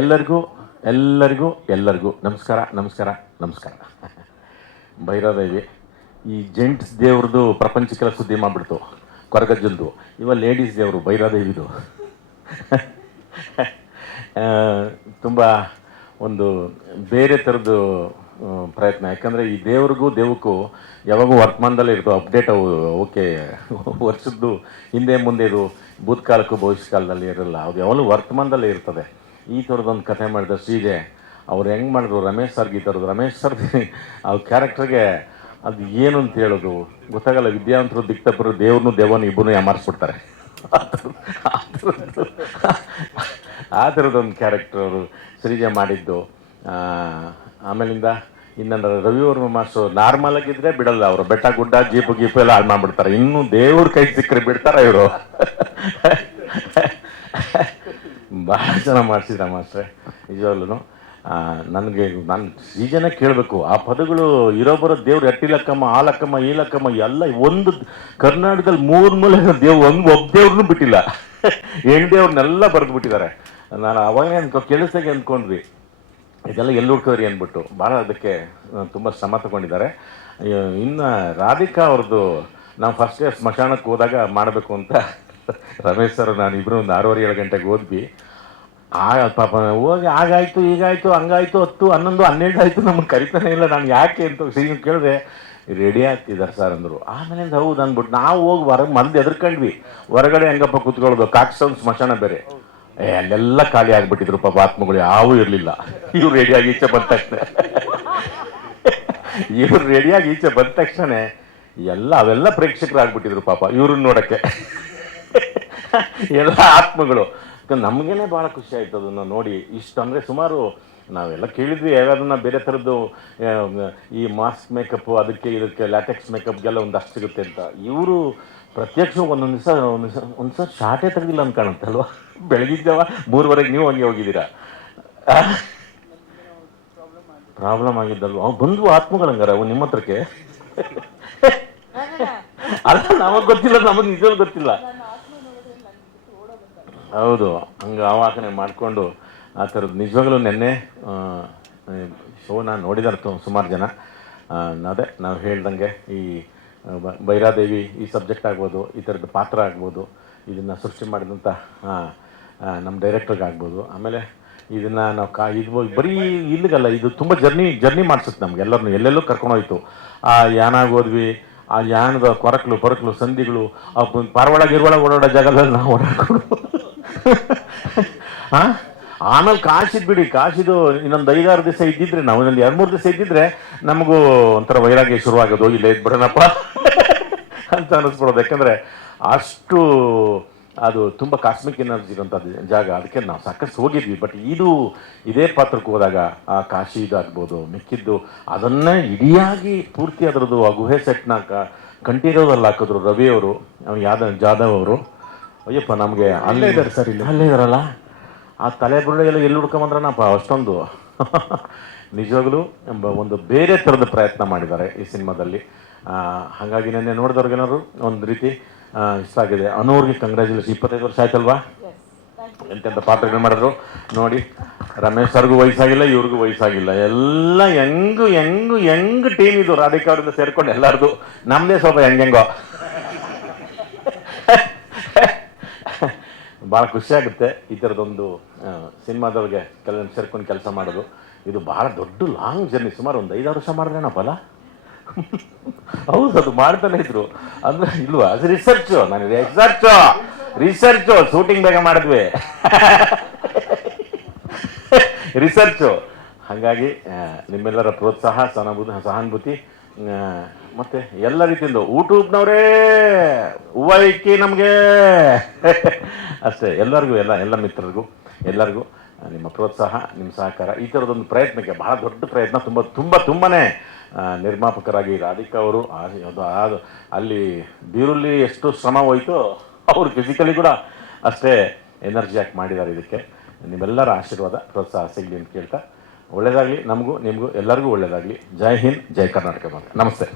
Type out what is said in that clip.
ಎಲ್ಲರಿಗೂ ಎಲ್ಲರಿಗೂ ಎಲ್ಲರಿಗೂ ನಮಸ್ಕಾರ ನಮಸ್ಕಾರ ನಮಸ್ಕಾರ. ಭೈರದೇವಿ ಈ ಜೆಂಟ್ಸ್ ದೇವ್ರದ್ದು ಪ್ರಪಂಚಕ್ಕೆಲ್ಲ ಸುದ್ದಿ ಮಾಡಿಬಿಡ್ತು, ಕೊರಗಜ್ಜಂದು. ಇವ ಲೇಡೀಸ್ ದೇವರು ಭೈರಾದೇವಿದು ತುಂಬ ಒಂದು ಬೇರೆ ಥರದ್ದು ಪ್ರಯತ್ನ. ಯಾಕಂದರೆ ಈ ದೇವ್ರಿಗೂ ದೇವಕ್ಕೂ ಯಾವಾಗೂ ವರ್ತಮಾನದಲ್ಲೇ ಇರ್ತವೆ, ಅಪ್ಡೇಟ್ ಅವು, ಓಕೆ, ವರ್ಷದ್ದು ಹಿಂದೆ ಮುಂದೆ ಇದು ಭೂತ್ಕಾಲಕ್ಕೂ ಭವಿಷ್ಯಕಾಲದಲ್ಲಿ ಇರಲ್ಲ. ಅದು ಯಾವಾಗಲೂ ವರ್ತಮಾನದಲ್ಲೇ ಇರ್ತದೆ. ಈ ಥರದೊಂದು ಕಥೆ ಮಾಡಿದ ಶ್ರೀಜೆ ಅವ್ರು ಹೆಂಗೆ ಮಾಡಿದ್ರು? ರಮೇಶ್ ಸರ್ ಈ ರಮೇಶ್ ಸರ್, ಅವ್ರ ಕ್ಯಾರೆಕ್ಟರ್ಗೆ ಅದು ಏನು ಅಂತ ಹೇಳೋದು? ಗೊತ್ತಾಗಲ್ಲ, ವಿದ್ಯಾವಂತರು ದಿಕ್ತಪ್ಪರು ದೇವ್ರನ್ನೂ ದೇವನು ಇಬ್ಬರನ್ನೂ ಯಾಮಾರಿಸ್ಬಿಡ್ತಾರೆ. ಆ ಥರದ್ದು- ಆ ಥರದ್ದು ಕ್ಯಾರೆಕ್ಟರ್ ಅವರು ಸೃಜೆ ಮಾಡಿದ್ದು. ಆಮೇಲಿಂದ ಇನ್ನೊಂದು ರವಿವರ್ಮ ಮಾಸ್ಟರ್ ನಾರ್ಮಲ್ ಆಗಿದ್ರೆ ಬಿಡಲ್ಲ ಅವರು. ಬೆಟ್ಟ ಗುಡ್ಡ, ಜೀಪು, ಗೀಪು ಎಲ್ಲ ಹಾಳು ಮಾಡಿಬಿಡ್ತಾರೆ. ಇನ್ನೂ ದೇವ್ರ ಕೈ ಸಿಕ್ಕರೆ ಬಿಡ್ತಾರ ಇವರು. ಭಾಳ ಜನ ಮಾಡಿಸಿದ್ರ ಮಾಸ್ಟ್ರೆ ನಿಜವಾಗ್ಲೂ ನನಗೆ ನಾನು ಸೀಜನೇ ಕೇಳಬೇಕು. ಆ ಪದಗಳು ಇರೋ ಬರೋ ದೇವ್ರು ಎಟ್ಟಿಲಕ್ಕಮ್ಮ ಈ ಲಕ್ಕಮ್ಮ ಎಲ್ಲ ಒಂದು ಕರ್ನಾಟಕದಲ್ಲಿ ಮೂರು ಮೂಲೆ ದೇವ್, ಒಂದು ಒಬ್ಬ ದೇವ್ರನ್ನೂ ಬಿಟ್ಟಿಲ್ಲ. ಹೆಣ್ಣು ದೇವ್ರನ್ನೆಲ್ಲ ಬರೆದು ಬಿಟ್ಟಿದ್ದಾರೆ ನಾನು ಅವಾಗೇ ಅನ್ಕೊ, ಕೆಲಸಕ್ಕೆ ಅಂದ್ಕೊಂಡ್ವಿ ಇದೆಲ್ಲ ಎಲ್ಲಿ ಹುಡ್ಕೋರಿ ಅಂದ್ಬಿಟ್ಟು. ಭಾಳ ಅದಕ್ಕೆ ತುಂಬ ಶ್ರಮ ತಗೊಂಡಿದ್ದಾರೆ. ಇನ್ನು ರಾಧಿಕಾ ಅವ್ರದ್ದು ನಾವು ಫಸ್ಟ್ ಸ್ಮಶಾನಕ್ಕೆ ಹೋದಾಗ ಮಾಡಬೇಕು ಅಂತ. ರಮೇಶ್ ಸರ್, ನಾನು ಇಬ್ಬರು ಒಂದು ಆರೂವರೆ ಏಳು ಗಂಟೆಗೆ ಹೋದ್ವಿ. ಆ ಪಾಪ, ಹೋಗಿ ಆಗಾಯ್ತು ಈಗಾಯ್ತು ಹಂಗಾಯ್ತು, ಹತ್ತು, ಹನ್ನೊಂದು, ಹನ್ನೆರಡು ಆಯಿತು, ನಮಗೆ ಕರಿತಾನೆ ಇಲ್ಲ, ನಾನು ಯಾಕೆ ಅಂತ ಸಿಂಗ್ ಕೇಳಿದೆ. ರೆಡಿ ಆಗ್ತಿದ್ದಾರೆ ಸರ್ ಅಂದರು. ಆಮೇಲೆ ಹೌದು ಅಂದ್ಬಿಟ್ಟು ನಾವು ಹೋಗಿ ಹೊರಗೆ ಮಂದಿ ಎದ್ರಕಂಡ್ವಿ. ಹೊರಗಡೆ ಹೆಂಗಪ್ಪ ಕೂತ್ಕೊಳ್ಳೋದು? ಕಾಕ್ಸೌನ್ ಸ್ಮಶಾನ ಬೇರೆ. ಏ, ಅಲ್ಲೆಲ್ಲ ಖಾಲಿ ಆಗ್ಬಿಟ್ಟಿದ್ರು ಪಾಪ ಆತ್ಮಗಳು, ಯಾವೂ ಇರಲಿಲ್ಲ. ಇವ್ರು ರೆಡಿಯಾಗಿ ಈಚೆ ಬಂದ ತಕ್ಷಣ. ಇವ್ರು ರೆಡಿಯಾಗಿ ಈಚೆ ಬಂದ ತಕ್ಷಣ ಎಲ್ಲ, ಅವೆಲ್ಲ ಪ್ರೇಕ್ಷಕರಾಗ್ಬಿಟ್ಟಿದ್ರು ಪಾಪ, ಇವ್ರನ್ನ ನೋಡೋಕ್ಕೆ. ಎಲ್ಲ ಆತ್ಮಗಳು. ನಮಗೇನೆ ಭಾಳ ಖುಷಿ ಆಯ್ತು ಅದನ್ನು ನೋಡಿ. ಇಷ್ಟು ಅಂದರೆ ಸುಮಾರು ನಾವೆಲ್ಲ ಕೇಳಿದ್ವಿ ಯಾವ್ಯಾವ್ದನ್ನ ಬೇರೆ ಥರದ್ದು ಈ ಮಾಸ್ಕ್ ಮೇಕಪ್ ಅದಕ್ಕೆ ಇದಕ್ಕೆ ಲ್ಯಾಟೆಕ್ಸ್ ಮೇಕಪ್ಗೆಲ್ಲ ಒಂದಷ್ಟು ಸಿಗುತ್ತೆ ಅಂತ. ಇವರು ಪ್ರತ್ಯಕ್ಷ ಒಂದೊಂದು ದಿವಸ ಒಂದು ದಿವಸ ಒಂದು ಶಾರ್ಟೇ ತೆಗೆದಿಲ್ಲ ಅಂತ ಕಾಣುತ್ತೆ ಅಲ್ವಾ? ಬೆಳಗಿದ್ದವ ಮೂರುವರೆಗೆ ನೀವು ಹಂಗೆ ಹೋಗಿದ್ದೀರಾ? ಪ್ರಾಬ್ಲಮ್ ಆಗಿದ್ದಲ್ವ? ಅವ್ ಬಂದ್ವು ಆತ್ಮಗಳಂಗಾರ ಅವು ನಿಮ್ಮ ಹತ್ರಕ್ಕೆ ಅಲ್ಲ ನಮಗ್ ಗೊತ್ತಿಲ್ಲ ನಮಗ್ ನಿಜವಾಗ್ಲೂ ಗೊತ್ತಿಲ್ಲ. ಹೌದು, ಹಂಗೆ ಆವಾಸನೆ ಮಾಡಿಕೊಂಡು ಆ ಥರದ್ದು. ನಿಜವಾಗಲೂ ನೆನ್ನೆ ಶೋನ ನೋಡಿದಾರೆ ಸುಮಾರು ಜನ. ಅದೇ, ನಾವು ಹೇಳ್ದಂಗೆ ಈ ಭೈರಾದೇವಿ ಈ ಸಬ್ಜೆಕ್ಟ್ ಆಗ್ಬೋದು, ಈ ಥರದ್ದು ಪಾತ್ರ ಆಗ್ಬೋದು, ಇದನ್ನು ಸೃಷ್ಟಿ ಮಾಡಿದಂಥ ನಮ್ಮ ಡೈರೆಕ್ಟ್ರಿಗೆ ಆಗ್ಬೋದು. ಆಮೇಲೆ ಇದನ್ನು ನಾವು ಕಾ, ಇದು ಬರೀ ಇಲ್ಲಿಗಲ್ಲ, ಇದು ತುಂಬ ಜರ್ನಿ ಜರ್ನಿ ಮಾಡಿಸುತ್ತೆ ನಮ್ಗೆ ಎಲ್ಲರನ್ನು ಎಲ್ಲೆಲ್ಲೂ ಕರ್ಕೊಂಡೋಯ್ತು ಆ ಯಾನಾಗಿ ಹೋದ್ವಿ, ಆ ಯಾನದ ಕೊರಕಲು, ಪೊರಕಲು, ಸಂಧಿಗಳು ಪಾರವಾಳ, ಗಿರ್ವಾಳ ಓಡಾಡೋ ಜಾಗದಲ್ಲಿ ನಾವು ಓಡಾಡ್ಕೊಂಡು? ಆಮೇಲೆ ಕಾಶಿದ್ ಬಿಡಿ, ಕಾಶಿದು ಇನ್ನೊಂದು ಐದಾರು ದಿವಸ ಇದ್ದಿದ್ರೆ ನಾವು ಇನ್ನೊಂದು ಎರಡು ಮೂರು ದಿವಸ ಇದ್ದಿದ್ರೆ ನಮಗೂ ಒಂಥರ ವೈರಾಗ್ಯ ಶುರುವಾಗೋದು, ಇಲ್ಲ ಬಿಡೋಣಪ್ಪ ಅಂತ ಅನ್ನಿಸ್ಬಿಡೋದು ಯಾಕಂದ್ರೆ ಅಷ್ಟು ಅದು ತುಂಬ ಕಾಸ್ಮಿಕ್ ಎನರ್ಜಿ ಇರೋಂಥ ಜಾಗ, ಅದಕ್ಕೆ ನಾವು ಸಾಕಷ್ಟು ಹೋಗಿದ್ವಿ. ಬಟ್ ಇದು ಇದೇ ಪಾತ್ರಕ್ಕೆ ಹೋದಾಗ ಆ ಕಾಶಿ ಇದಾಗ್ಬೋದು, ಮಿಕ್ಕಿದ್ದು, ಅದನ್ನೇ ಇಡಿಯಾಗಿ ಪೂರ್ತಿ ಅದರದ್ದು ಆ ಗುಹೆ ಸೆಟ್ನ ಕಂಠೀರೋದಲ್ಲಿ ಹಾಕಿದ್ರು ರವಿ ಅವರು ಯಾದವ್ ಜಾಧವ್ ಅವರು. ಅಯ್ಯಪ್ಪ ನಮಗೆ ಅಲ್ಲೇ ಇದ್ದಾರೆ ಸರ್ ಇಲ್ಲಿ. ಅಲ್ಲೇ ಇದಾರಲ್ಲ ಆ ತಲೆ ಬುರುಡೆಗೆಲ್ಲ ಎಲ್ಲಿ ಹುಡ್ಕೊಂಬಂದ್ರನಪ್ಪ? ಅಷ್ಟೊಂದು. ನಿಜವಾಗ್ಲೂ ಎಂಬ ಒಂದು ಬೇರೆ ಥರದ ಪ್ರಯತ್ನ ಮಾಡಿದ್ದಾರೆ ಈ ಸಿನಿಮಾದಲ್ಲಿ. ಆ, ಹಾಗಾಗಿ ನೆನ್ನೆ ನೋಡಿದವ್ರಿಗೇನಾದ್ರು ಒಂದು ರೀತಿ ಇಷ್ಟ ಆಗಿದೆ. ಅನೋರ್ಗೆ ಕಂಗ್ರ್ಯಾಚುಲೇಷನ್ ಇಪ್ಪತ್ತೈದು ವರ್ಷ ಆಯ್ತಲ್ವಾ? ಎಂತೆಂಥ ಪಾತ್ರಗಳು ಮಾಡಿದ್ರು? ನೋಡಿ ರಮೇಶ್ ಸರ್ಗೂ ವಯಸ್ಸಾಗಿಲ್ಲ ಇವ್ರಿಗೂ ವಯಸ್ಸಾಗಿಲ್ಲ. ಎಲ್ಲ ಹೆಂಗು ಹೆಂಗು ಹೆಂಗ್ ಟೀಮ್ ಇದು. ರಾಧಿಕಾ ಅವ್ರಿಂದ ಸೇರ್ಕೊಂಡು ಎಲ್ಲಾರ್ದು. ನಮ್ದೇ ಸ್ವಲ್ಪ ಹೆಂಗೆಂಗೋ ಭಾಳ ಖುಷಿ ಆಗುತ್ತೆ ಈ ಥರದೊಂದು ಸಿನಿಮಾದೊಳಗೆ ಕೆಲ ಸೇರ್ಕೊಂಡು ಕೆಲಸ ಮಾಡೋದು. ಇದು ಭಾಳ ದೊಡ್ಡ ಲಾಂಗ್ ಜರ್ನಿ ಸುಮಾರು ಒಂದು ಐದಾರು ವರ್ಷ ಮಾಡಿದ್ರೇನಪ್ಪಲ್ಲ ಹೌದು, ಅದು ಮಾಡ್ತಾನೆ ಇದ್ರು. ಅಂದ್ರೆ ಇಲ್ವಾ? ಅದು ರಿಸರ್ಚ್ ನಾನು ರಿಸರ್ಚ್ ರಿಸರ್ಚ್ ಶೂಟಿಂಗ್ ಬೇಗ ಮಾಡಿದ್ವಿ. ರಿಸರ್ಚು ಹಾಗಾಗಿ ನಿಮ್ಮೆಲ್ಲರ ಪ್ರೋತ್ಸಾಹ ಸಹಾನುಭೂತಿ. ಮತ್ತೆ ಎಲ್ಲ ರೀತಿಯಿಂದ ಯೂಟ್ಯೂಬ್ನವರೇ ಹೂವ ನಮಗೆ. ಅಷ್ಟೇ ಎಲ್ಲರಿಗೂ ಎಲ್ಲ ಎಲ್ಲ ಮಿತ್ರರಿಗೂ ಎಲ್ಲರಿಗೂ ನಿಮ್ಮ ಪ್ರೋತ್ಸಾಹ ನಿಮ್ಮ ಸಹಕಾರ ಈ ಥರದೊಂದು ಪ್ರಯತ್ನಕ್ಕೆ ಬಹಳ ದೊಡ್ಡ ಪ್ರಯತ್ನ ತುಂಬ ತುಂಬ ತುಂಬನೇ ಆ, ನಿರ್ಮಾಪಕರಾಗಿ ರಾಧಿಕಾ ಅವರು ಅದು ಅಲ್ಲಿ ಬೀರುಲ್ಲಿ ಎಷ್ಟು ಶ್ರಮ ಹೋಯಿತು ಅವರು ಫಿಸಿಕಲಿ ಕೂಡ ಅಷ್ಟೇ ಎನರ್ಜಿ ಹಾಕಿ ಮಾಡಿದ್ದಾರೆ ಇದಕ್ಕೆ. ನಿಮ್ಮೆಲ್ಲರ ಆಶೀರ್ವಾದ ಪ್ರೋತ್ಸಾಹ ಸಿಗಲಿ ಅಂತ ಕೇಳ್ತಾ ಒಳ್ಳೆಯದಾಗಲಿ ನಮಗೂ ನಿಮಗೂ ಎಲ್ಲರಿಗೂ ಒಳ್ಳೆಯದಾಗಲಿ ಜೈ ಹಿಂದ್ ಜೈ ಕರ್ನಾಟಕ ನಮಸ್ತೆ.